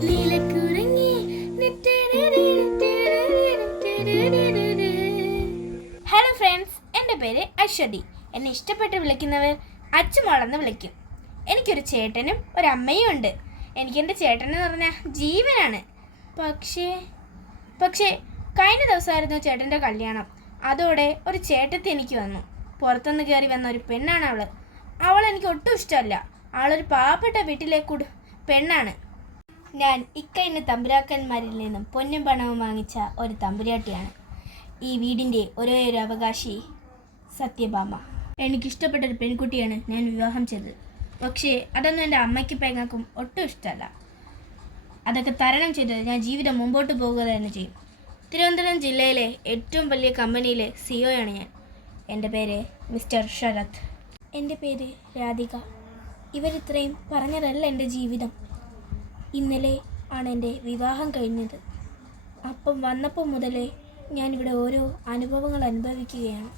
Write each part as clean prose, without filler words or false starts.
Hello friends, എൻ്റെ പേര് അശ്വതി. എന്നെ ഇഷ്ടപ്പെട്ട് വിളിക്കുന്നവർ അച്ചുമോളെന്ന് വിളിക്കും. എനിക്കൊരു ചേട്ടനും ഒരമ്മയും ഉണ്ട്. എനിക്കെൻ്റെ ചേട്ടനെന്ന് പറഞ്ഞാൽ ജീവനാണ്. പക്ഷേ കഴിഞ്ഞ ദിവസമായിരുന്നു ചേട്ടൻ്റെ കല്യാണം. അതോടെ ഒരു ചേട്ടത്തി എനിക്ക് വന്നു. പുറത്തുനിന്ന് കയറി വന്ന ഒരു പെണ്ണാണ് അവൾ എനിക്ക് ഒട്ടും ഇഷ്ടമല്ല. അവളൊരു പാവപ്പെട്ട വീട്ടിലെ പെണ്ണാണ്. ഞാൻ ഇക്കഴിഞ്ഞ തമ്പുരാക്കന്മാരിൽ നിന്നും പൊന്നും പണവും വാങ്ങിച്ച ഒരു തമ്പുരാട്ടിയാണ്. ഈ വീടിൻ്റെ ഒരേ ഒരു അവകാശി സത്യഭാമ. എനിക്കിഷ്ടപ്പെട്ടൊരു പെൺകുട്ടിയാണ് ഞാൻ വിവാഹം ചെയ്തത്. പക്ഷേ അതൊന്നും എൻ്റെ അമ്മയ്ക്ക് പെങ്ങൾക്കും ഒട്ടും ഇഷ്ടമല്ല. അതൊക്കെ തരണം ചെയ്ത് ഞാൻ ജീവിതം മുമ്പോട്ട് പോകുക തന്നെ ചെയ്യും. തിരുവനന്തപുരം ജില്ലയിലെ ഏറ്റവും വലിയ കമ്പനിയിലെ സിഇഒയാണ് ഞാൻ. എൻ്റെ പേര് മിസ്റ്റർ ശരത്. എൻ്റെ പേര് രാധിക. ഇവരിത്രയും പറഞ്ഞതല്ല എൻ്റെ ജീവിതം. ഇന്നലെ ആണ് എൻ്റെ വിവാഹം കഴിഞ്ഞത്. അപ്പം വന്നപ്പോൾ മുതലേ ഞാനിവിടെ ഓരോ അനുഭവങ്ങൾ അനുഭവിക്കുകയാണ്.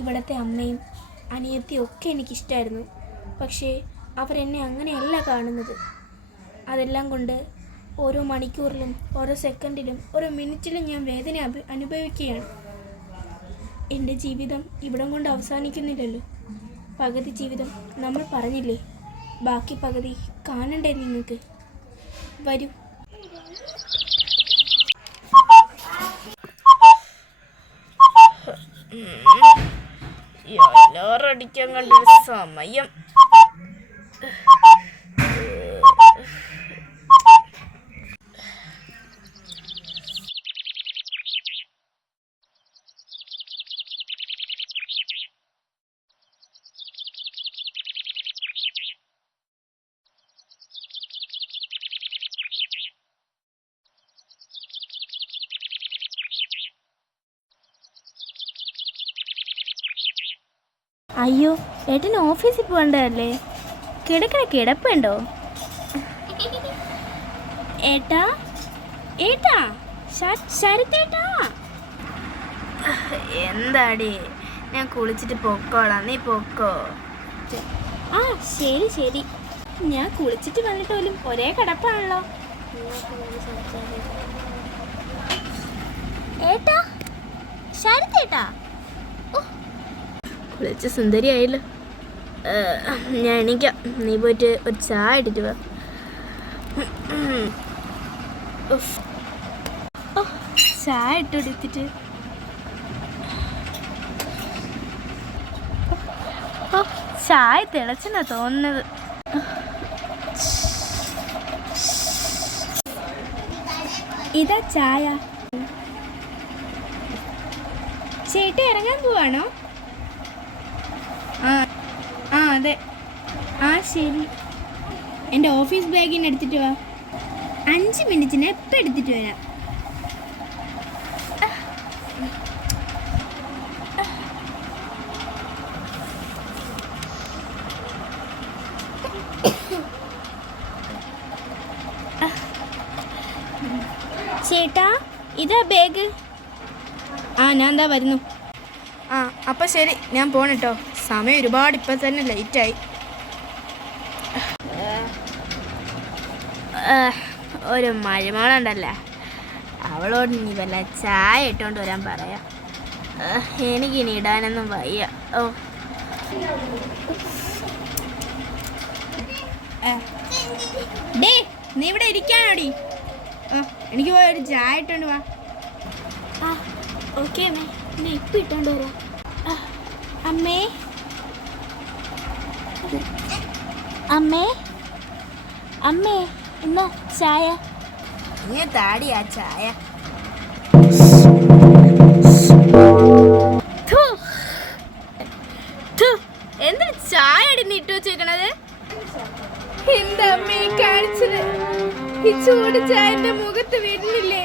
ഇവിടുത്തെ അമ്മയും അനിയത്തിയും ഒക്കെ എനിക്കിഷ്ടമായിരുന്നു. പക്ഷേ അവരെന്നെ അങ്ങനെയല്ല കാണുന്നത്. അതെല്ലാം കൊണ്ട് ഓരോ മണിക്കൂറിലും ഓരോ സെക്കൻഡിലും ഓരോ മിനിറ്റിലും ഞാൻ വേദന അനുഭവിക്കുകയാണ്. എൻ്റെ ജീവിതം ഇവിടം കൊണ്ട് അവസാനിക്കുന്നില്ലല്ലോ. പകുതി ജീവിതം നമ്മൾ പറഞ്ഞില്ലേ, ബാക്കി പകുതി കാണണ്ടേ നിങ്ങൾക്ക്? വരൂ. അടിക്കാൻ കണ്ടൊരു സമയം. അയ്യോ, ഏട്ടന് ഓഫീസിൽ പോകണ്ടല്ലേ? കിടപ്പുണ്ടോ? ഏട്ടാ ഏട്ടാ ശരത്തേട്ടാ. എന്താടി, ഞാൻ കുളിച്ചിട്ട് പൊക്കോളാം, നീ പൊക്കോ. ആ ശരി ശരി. ഞാൻ കുളിച്ചിട്ട് വന്നിട്ട് പോലും ഒരേ കിടപ്പാണല്ലോ. ഏട്ടാ ശരത്തേട്ടാ, കുളിച്ച് സുന്ദരിയായില്ലോ. ഞാൻ എണീക്കാം, നീ പോയിട്ട് ഒരു ചായ ഇട്ടിട്ട് വാ. ചായ ഇട്ടെടുത്തിട്ട് ചായ തിളച്ചെന്നാ തോന്നുന്നത്. ഇതാ ചായ. ചേട്ടൻ ഇറങ്ങാൻ പോവാണോ? ആ അതെ. ആ ശരി. എൻ്റെ ഓഫീസ് ബാഗിന് എടുത്തിട്ട് വാ. 5 മിനിറ്റിന് എപ്പോൾ എടുത്തിട്ട് വരാം. ചേട്ടാ ഇതാ ബാഗ്. ഞാൻ എന്താ വരുന്നു. അപ്പം ശരി, ഞാൻ പോണിട്ടോ. സമയം ഒരുപാട് ഇപ്പം തന്നെ ലേറ്റായി. ഒരു മരുമകളുണ്ടല്ലേ, അവളോട് നീ വല്ല ചായ ഇട്ടുകൊണ്ട് വരാൻ പറയാം. എനിക്കിനി ഇടാനൊന്നും വയ്യ. ഡേ, നീ ഇവിടെ ഇരിക്കാനോടി? എനിക്ക് പോയി ഒരു ചായ ഇട്ടുകൊണ്ട് വാ. ഓക്കെ അമ്മേ, ഞാൻ ഇപ്പം ഇട്ടുകൊണ്ട് വരാം. അമ്മേ അമ്മേ അമ്മേ എന്നാ ചായ. നീ താടി ആ ചായ. എന്തൊരു ചായ അടി നീട്ട് വെച്ചേക്കണത്? എന്താ അമ്മേ കാണിച്ചത്? ഈ ചൂട് ചായ എന്റെ മുഖത്ത് വരുന്നില്ലേ?